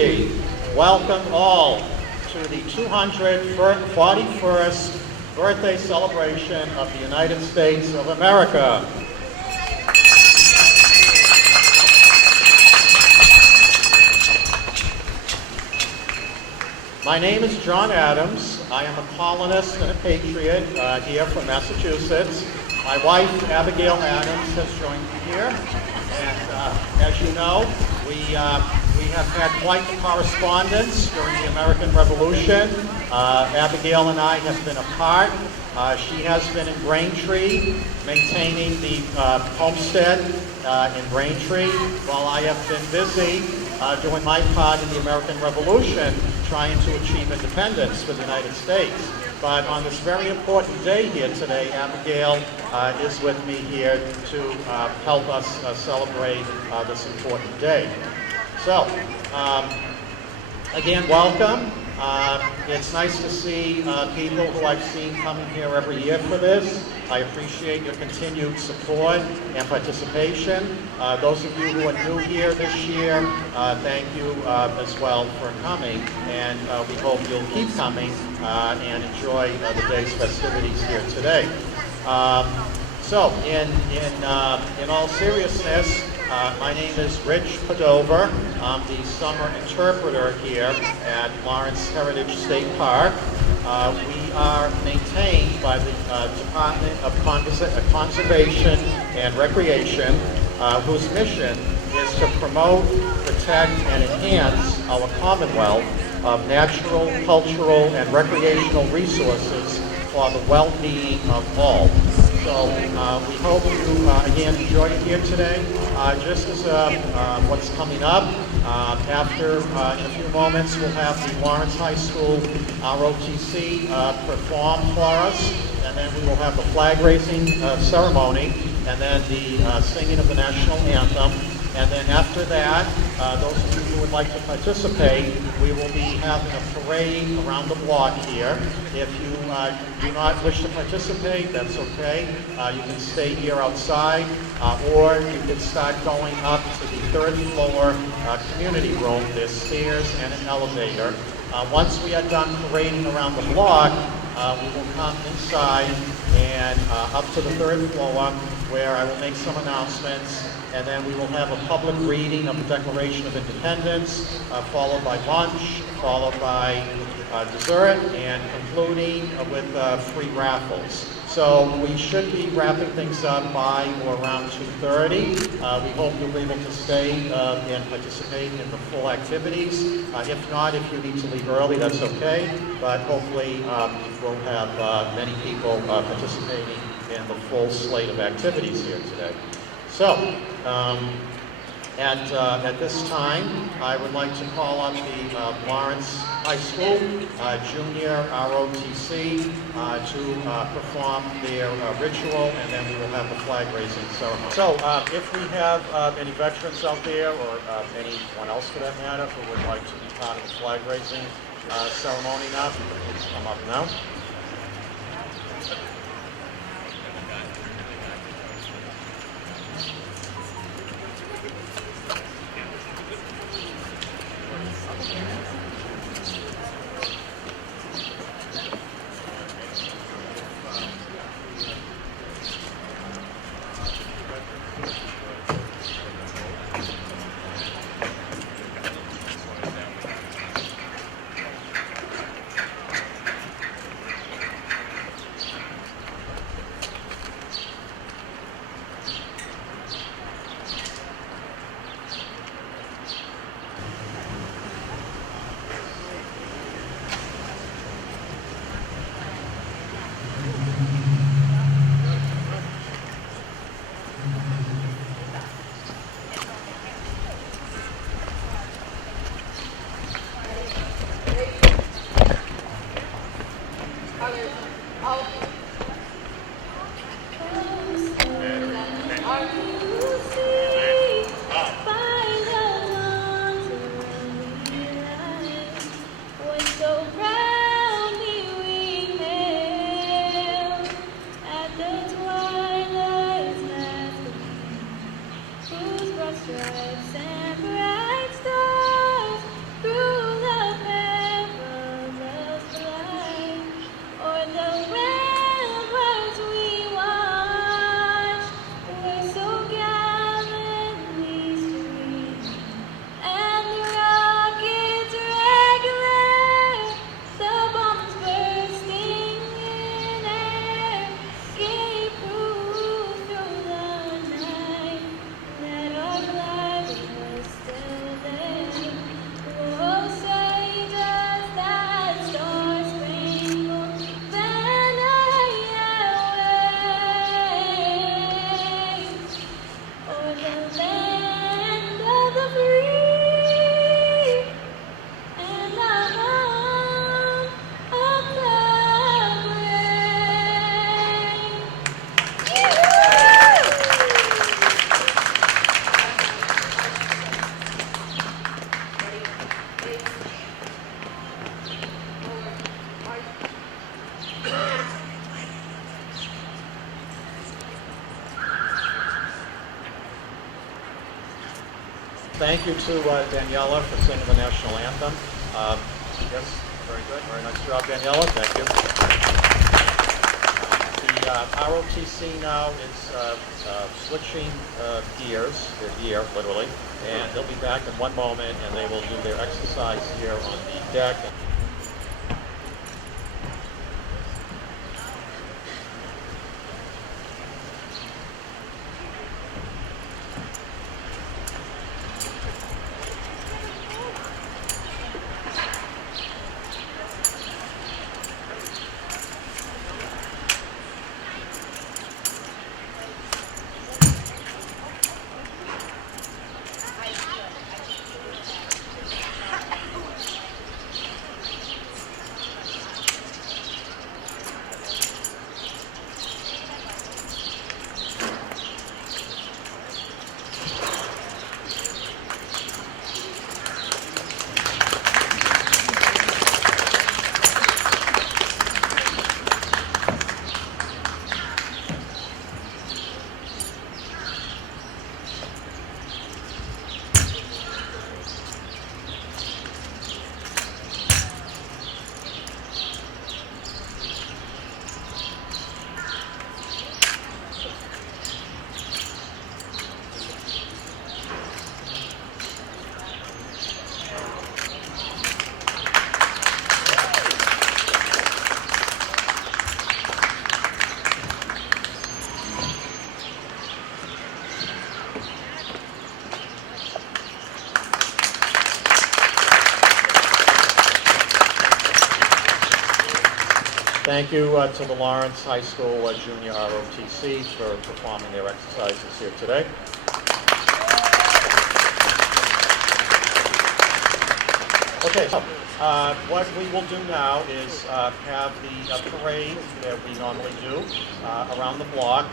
ye. Welcome all to the 241st birthday celebration of the United States of America. My name is John Adams. I am a colonist and a patriot here from Massachusetts. My wife, Abigail Adams, has joined me here. And as you know, we have had quite the correspondence during the American Revolution. Abigail and I have been apart. She has been in Braintree, maintaining the homestead in Braintree, while I have been busy doing my part in the American Revolution, trying to achieve independence for the United States. But on this very important day here today, Abigail is with me here to help us celebrate this important day. So, again, welcome. It's nice to see people who I've seen coming here every year for this. I appreciate your continued support and participation. Those of you who are new here this year, thank you as well for coming, and we hope you'll keep coming and enjoy the day's festivities here today. So, in all seriousness, my name is Rich Padover. I'm the summer interpreter here at Lawrence Heritage State Park. We are maintained by the Department of Conservation and Recreation, whose mission is to promote, protect, and enhance our Commonwealth of natural, cultural, and recreational resources for the well-being of all. So we hope you, again, enjoy it here today. Just as what's coming up, after in a few moments, we'll have the Lawrence High School ROTC perform for us, and then we will have the flag raising ceremony, and then the singing of the national anthem. And then after that, those of you who would like to participate, we will be having a parade around the block here. If you do not wish to participate, that's okay. You can stay here outside, or you can start going up to the third floor community room. There's stairs and an elevator. Once we are done parading around the block, we will come inside and up to the third floor, where I will make some announcements, and then we will have a public reading of the Declaration of Independence, followed by lunch, followed by dessert, and concluding with free raffles. So we should be wrapping things up by or around 2:30. We hope you'll be able to stay and participate in the full activities. If not, if you need to leave early, that's okay. But hopefully we'll have many people participating in the full slate of activities here today. So, at this time, I would like to call on the Lawrence High School Junior ROTC to perform their ritual, and then we will have the flag raising ceremony. So, if we have any veterans out there, or anyone else for that matter, who would like to be part of the flag raising ceremony now, please come up now. Thank you to Daniela for singing the national anthem. Yes, very good. Very nice job, Daniela. Thank you. The ROTC now is switching gears, their gear, literally, and they'll be back in one moment, and they will do their exercise here on the deck. Thank you to the Lawrence High School Junior ROTC for performing their exercises here today. Okay, so what we will do now is have the parade that we normally do around the block.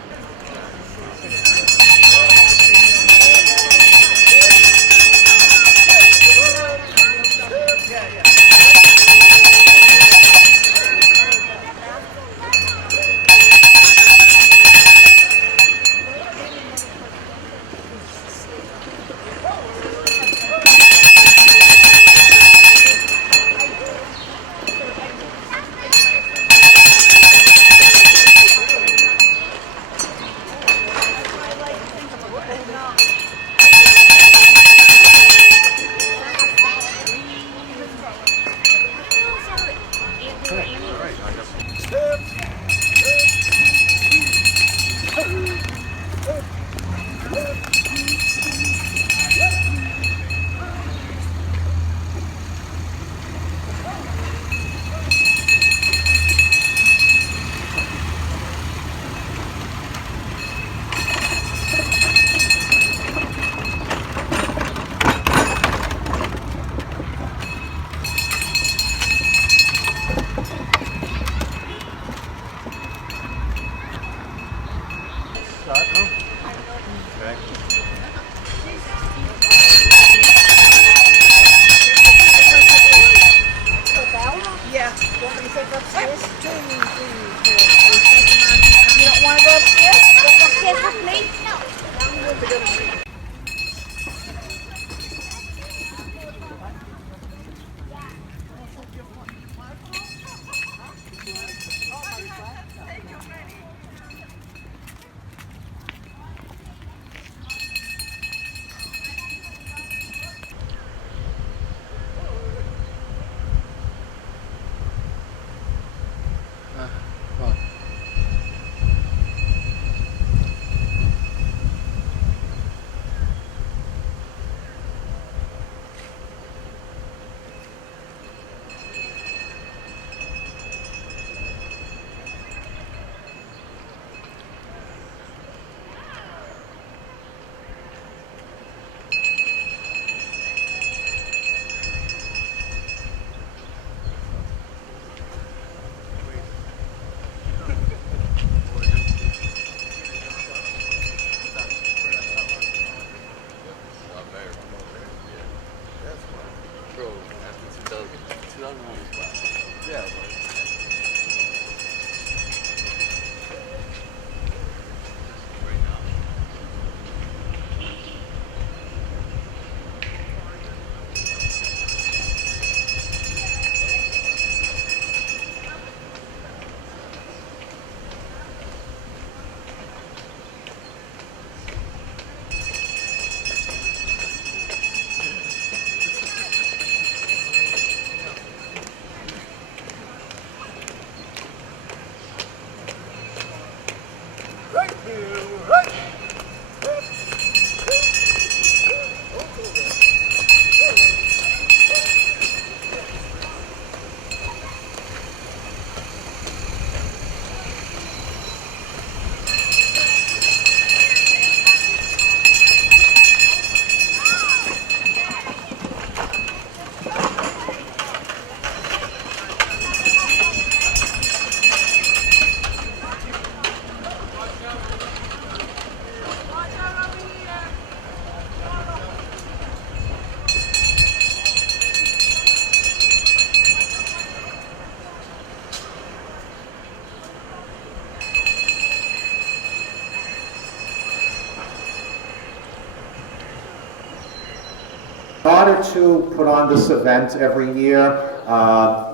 order to put on this event every year,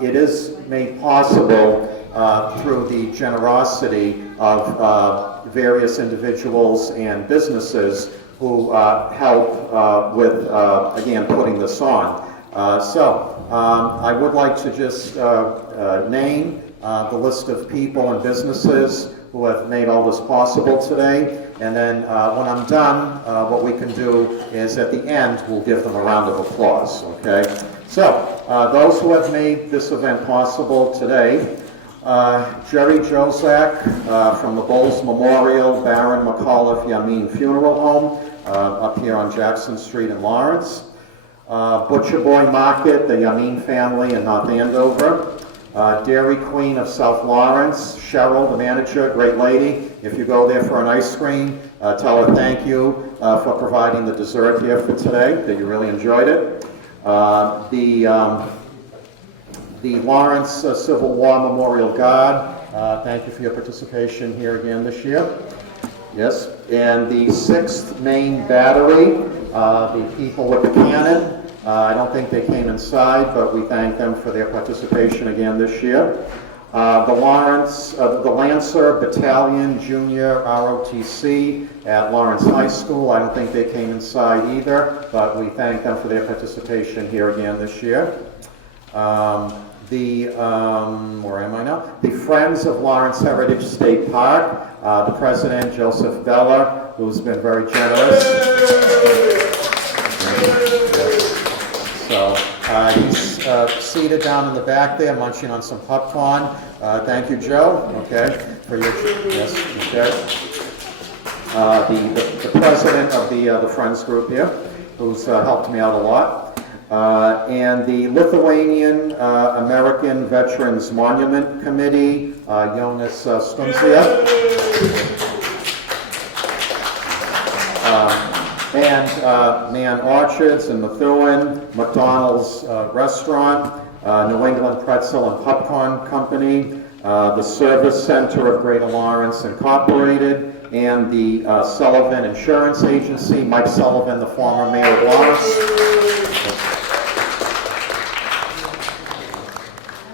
it is made possible through the generosity of various individuals and businesses who help with, again, putting this on. I would like to just name the list of people and businesses who have made all this possible today. And then when I'm done, what we can do is at the end, we'll give them a round of applause, okay? So, those who have made this event possible today, Jerry Jozak from the Bowles Memorial Baron McAuliffe Yamin Funeral Home up here on Jackson Street in Lawrence. Butcher Boy Market, the Yamin family in North Andover. Dairy Queen of South Lawrence, Cheryl, the manager, great lady. If you go there for an ice cream, tell her thank you for providing the dessert here for today, that you really enjoyed it. The Lawrence Civil War Memorial Guard, thank you for your participation here again this year. Yes, and the 6th Maine Battery, the people with the cannon. I don't think they came inside, but we thank them for their participation again this year. The Lancer Battalion Junior ROTC at Lawrence High School. I don't think they came inside either, but we thank them for their participation here again this year. Where am I now? The Friends of Lawrence Heritage State Park. The president, Joseph Beller, who's been very generous. So he's seated down in the back there, munching on some popcorn. Thank you, Joe. Okay, for your yes. Okay. The president of the Friends group here, who's helped me out a lot, and the Lithuanian American Veterans Monument Committee, Jonas Stunzia. And Man Orchards in Methuen, McDonald's Restaurant, New England Pretzel and Popcorn Company, the Service Center of Greater Lawrence Incorporated, and the Sullivan Insurance Agency, Mike Sullivan, the former mayor of Lawrence.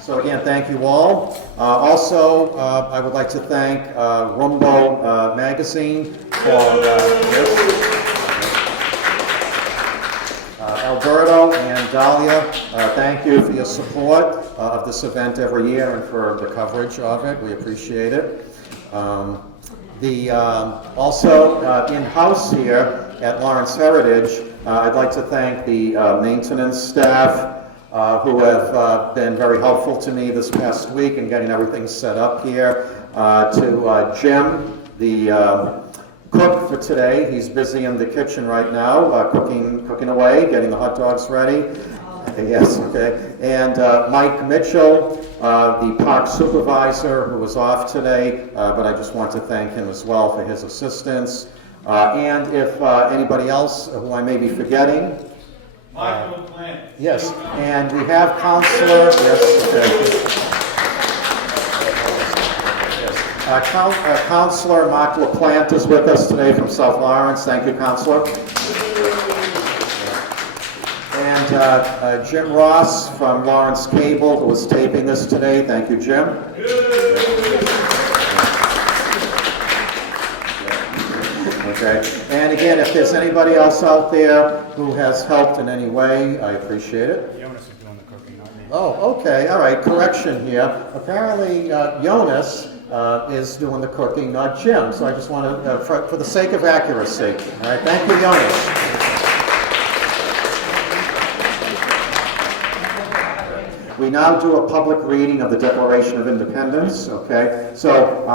So again, thank you all. Also, I would like to thank Rumbo Magazine for this. Alberto and Dahlia, thank you for your support of this event every year and for the coverage of it. We appreciate it. Also, in-house here at Lawrence Heritage, I'd like to thank the maintenance staff who have been very helpful to me this past week in getting everything set up here. To Jim, the cook for today. He's busy in the kitchen right now, cooking away, getting the hot dogs ready. Yes, okay. And Mike Mitchell, the park supervisor, who was off today, but I just want to thank him as well for his assistance. And if anybody else who I may be forgetting. Michael LaPlante. Yes, and we have Counselor. Yes, okay. Counselor Mark LaPlante is with us today from South Lawrence. Thank you, Counselor. And Jim Ross from Lawrence Cable, who is taping this today. Thank you, Jim. Okay. And again, if there's anybody else out there who has helped in any way, I appreciate it. Jonas is doing the cooking, not me. Oh, okay. All right. Correction here. Apparently, Jonas is doing the cooking, not Jim. So I just want to, for the sake of accuracy. All right. Thank you, Jonas. We now do a public reading of the Declaration of Independence. Okay. So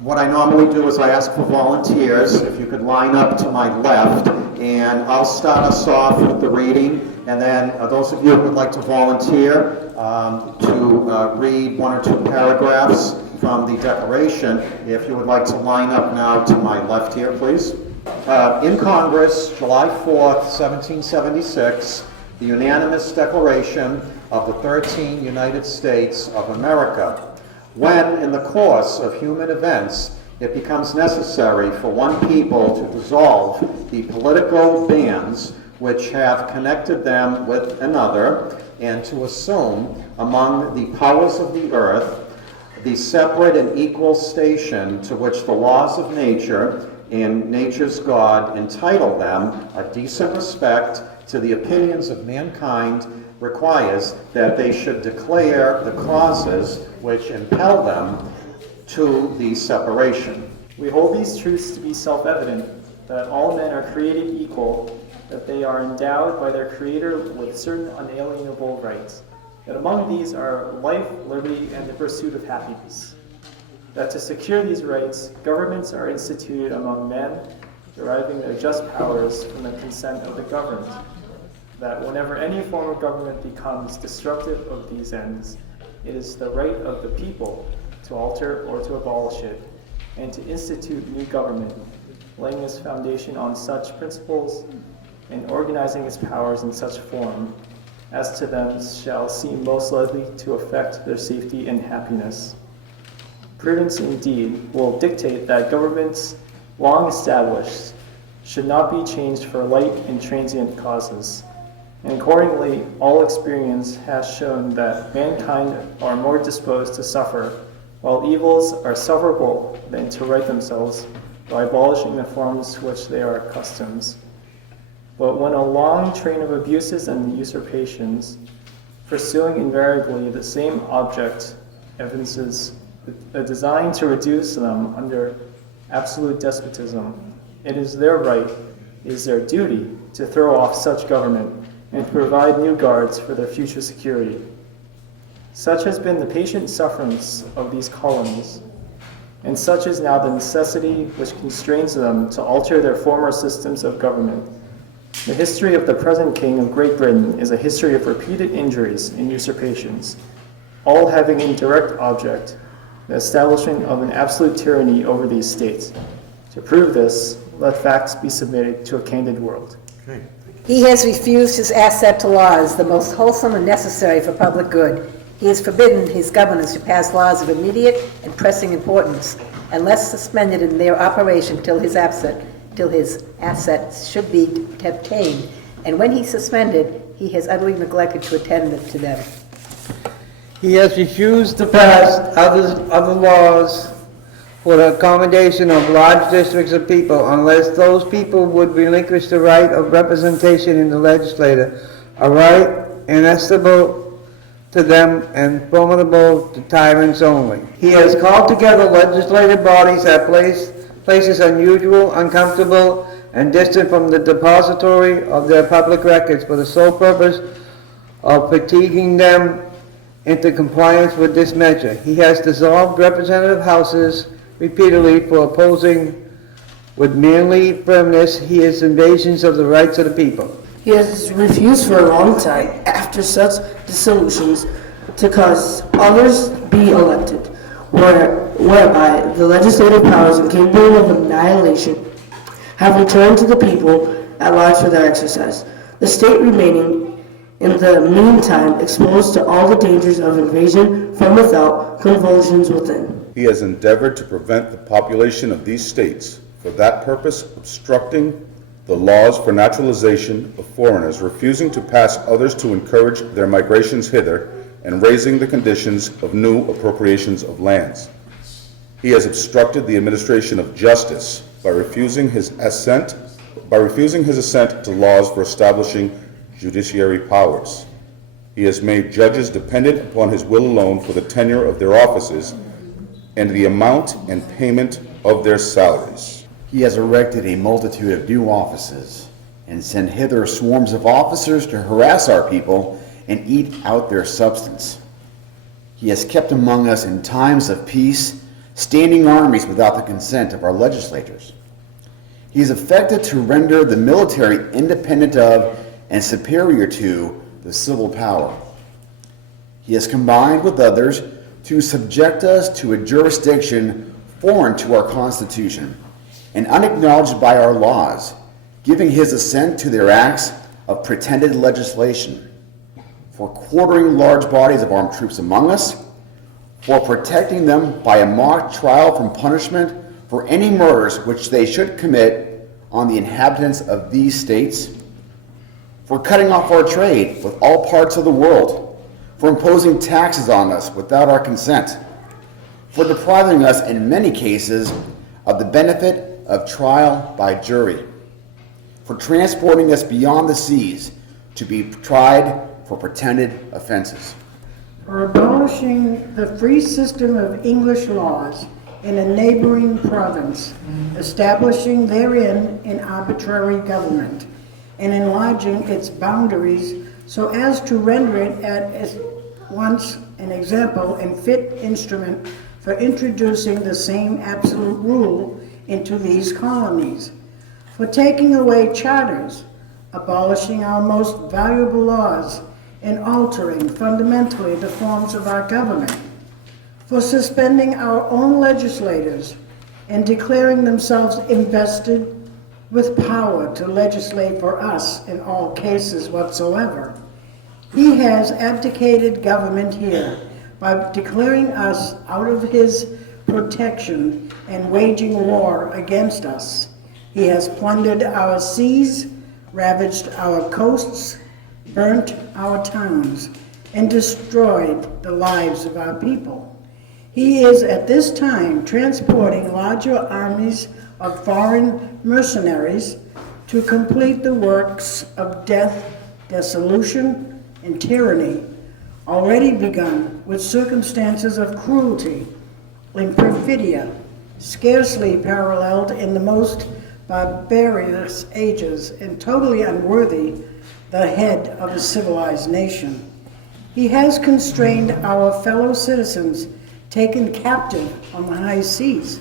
what I normally do is I ask for volunteers. If you could line up to my left, and I'll start us off with the reading. And then those of you who would like to volunteer to read one or two paragraphs from the Declaration, if you would like to line up now to my left here, please. In Congress, July 4th, 1776, the unanimous Declaration of the 13 United States of America. When, in the course of human events, it becomes necessary for one people to dissolve the political bands which have connected them with another, and to assume among the powers of the earth the separate and equal station to which the laws of nature and nature's God entitle them. A decent respect to the opinions of mankind requires that they should declare the causes which impel them to the separation. We hold these truths to be self-evident, that all men are created equal, that they are endowed by their Creator with certain unalienable rights, that among these are life, liberty, and the pursuit of happiness, that to secure these rights, governments are instituted among men, deriving their just powers from the consent of the governed, that whenever any form of government becomes destructive of these ends, it is the right of the people to alter or to abolish it, and to institute new government, laying its foundation on such principles and organizing its powers in such form as to them shall seem most likely to affect their safety and happiness. Prudence indeed will dictate that governments long established should not be changed for light and transient causes. And accordingly, all experience has shown that mankind are more disposed to suffer, while evils are sufferable, than to right themselves by abolishing the forms to which they are accustomed. But when a long train of abuses and usurpations, pursuing invariably the same object, evinces a design to reduce them under absolute despotism, it is their right, it is their duty to throw off such government and to provide new guards for their future security. Such has been the patient sufferance of these colonies, and such is now the necessity which constrains them to alter their former systems of government. The history of the present King of Great Britain is a history of repeated injuries and usurpations, all having in direct object the establishment of an absolute tyranny over these states. To prove this, let facts be submitted to a candid world. Okay. He has refused his assent to laws, the most wholesome and necessary for public good. He has forbidden his governors to pass laws of immediate and pressing importance, unless suspended in their operation till his assets should be obtained. And when he suspended, he has utterly neglected to attend to them. He has refused to pass other laws for the accommodation of large districts of people unless those people would relinquish the right of representation in the legislature, a right inestimable to them and formidable to tyrants only. He has called together legislative bodies at places unusual, uncomfortable, and distant from the depository of their public records for the sole purpose of fatiguing them into compliance with this measure. He has dissolved representative houses repeatedly for opposing with manly firmness his invasions of the rights of the people. He has refused for a long time, after such dissolutions, to cause others be elected, whereby the legislative powers incapable of annihilation have returned to the people at large for their exercise, the state remaining in the meantime exposed to all the dangers of invasion from without, convulsions within. He has endeavored to prevent the population of these states, for that purpose obstructing the laws for naturalization of foreigners, refusing to pass others to encourage their migrations hither, and raising the conditions of new appropriations of lands. He has obstructed the administration of justice by refusing his assent to laws for establishing judiciary powers. He has made judges dependent upon his will alone for the tenure of their offices and the amount and payment of their salaries. He has erected a multitude of new offices and sent hither swarms of officers to harass our people and eat out their substance. He has kept among us in times of peace standing armies without the consent of our legislators. He has affected to render the military independent of and superior to the civil power. He has combined with others to subject us to a jurisdiction foreign to our Constitution and unacknowledged by our laws, giving his assent to their acts of pretended legislation, for quartering large bodies of armed troops among us, for protecting them by a mock trial from punishment for any murders which they should commit on the inhabitants of these states, for cutting off our trade with all parts of the world, for imposing taxes on us without our consent, for depriving us in many cases of the benefit of trial by jury, for transporting us beyond the seas to be tried for pretended offenses, for abolishing the free system of English laws in a neighboring province, establishing therein an arbitrary government, and enlarging its boundaries so as to render it at once an example and fit instrument for introducing the same absolute rule into these colonies, for taking away charters, abolishing our most valuable laws, and altering fundamentally the forms of our government, for suspending our own legislators and declaring themselves invested with power to legislate for us in all cases whatsoever. He has abdicated government here by declaring us out of his protection and waging war against us. He has plundered our seas, ravaged our coasts, burnt our towns, and destroyed the lives of our people. He is at this time transporting larger armies of foreign mercenaries to complete the works of death, dissolution, and tyranny, already begun with circumstances of cruelty and perfidia, scarcely paralleled in the most barbarous ages and totally unworthy the head of a civilized nation. He has constrained our fellow citizens taken captive on the high seas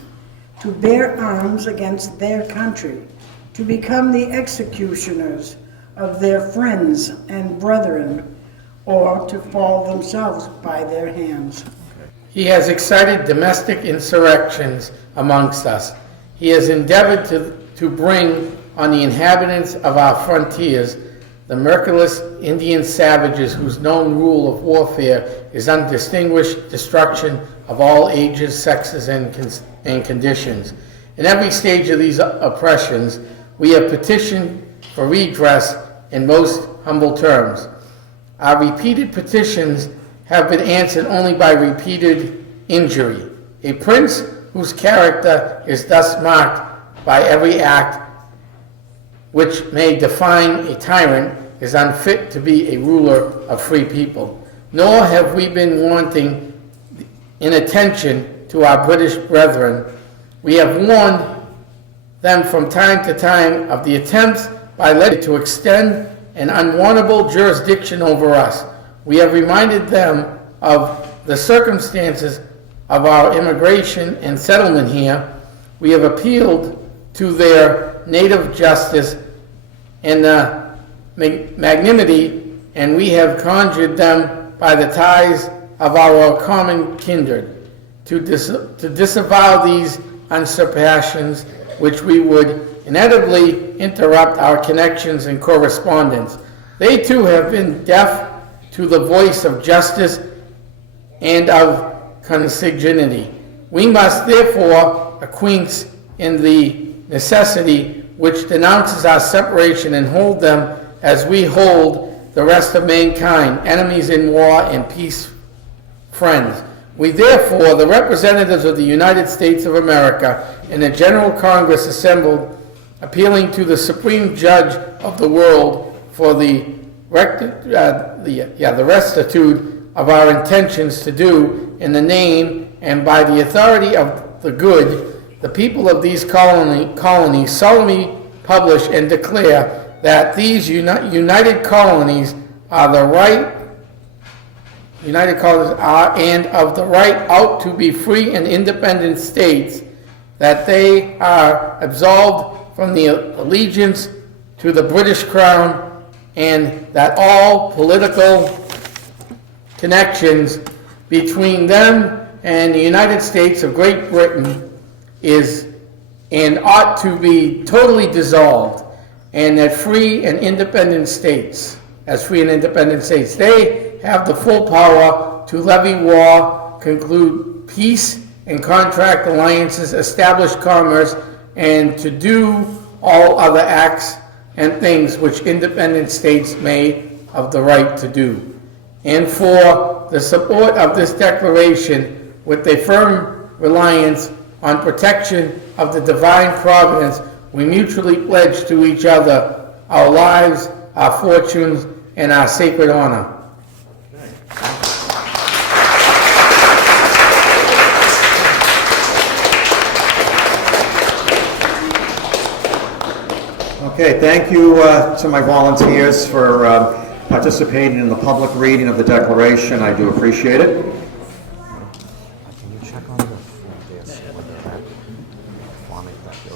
to bear arms against their country, to become the executioners of their friends and brethren, or to fall themselves by their hands. He has excited domestic insurrections amongst us. He has endeavored to bring on the inhabitants of our frontiers the merciless Indian savages whose known rule of warfare is undistinguished destruction of all ages, sexes, and conditions. In every stage of these oppressions, we have petitioned for redress in most humble terms. Our repeated petitions have been answered only by repeated injury. A prince whose character is thus marked by every act which may define a tyrant is unfit to be a ruler of free people. Nor have we been wanting in attention to our British brethren. We have warned them from time to time of the attempts by letter to extend an unwarrantable jurisdiction over us. We have reminded them of the circumstances of our immigration and settlement here. We have appealed to their native justice and magnanimity, and we have conjured them by the ties of our common kindred to disavow these usurpations, which we would inevitably interrupt our connections and correspondence. They too have been deaf to the voice of justice and of consanguinity. We must therefore acquiesce in the necessity which denounces our separation and hold them as we hold the rest of mankind, enemies in war and peace friends. We therefore, the representatives of the United States of America in the General Congress assembled, appealing to the Supreme Judge of the world for the restitute of our intentions to do in the name and by the authority of the good, the people of these colonies solemnly publish and declare that these united colonies are the right and of the right out to be free and independent states, that they are absolved from the allegiance to the British Crown, and that all political connections between them and the United States of Great Britain is and ought to be totally dissolved, and that free and independent states, they have the full power to levy war, conclude peace and contract alliances, establish commerce, and to do all other acts and things which independent states may have the right to do. And for the support of this declaration with a firm reliance on protection of the divine providence, we mutually pledge to each other our lives, our fortunes, and our sacred honor. Okay, thank you to my volunteers for participating in the public reading of the declaration. I do appreciate it. Can you check on the this, whether that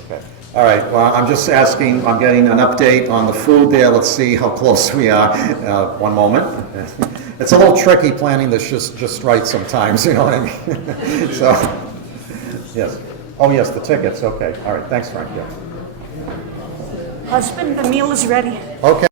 Okay. All right, well, I'm just asking, I'm getting an update on the food there. Let's see how close we are. One moment. It's a little tricky planning this just right sometimes, you know what I mean? So, yes. Oh, yes, the tickets. Okay. All right. Thanks, Frank. Yeah. Husband, the meal is ready. Okay.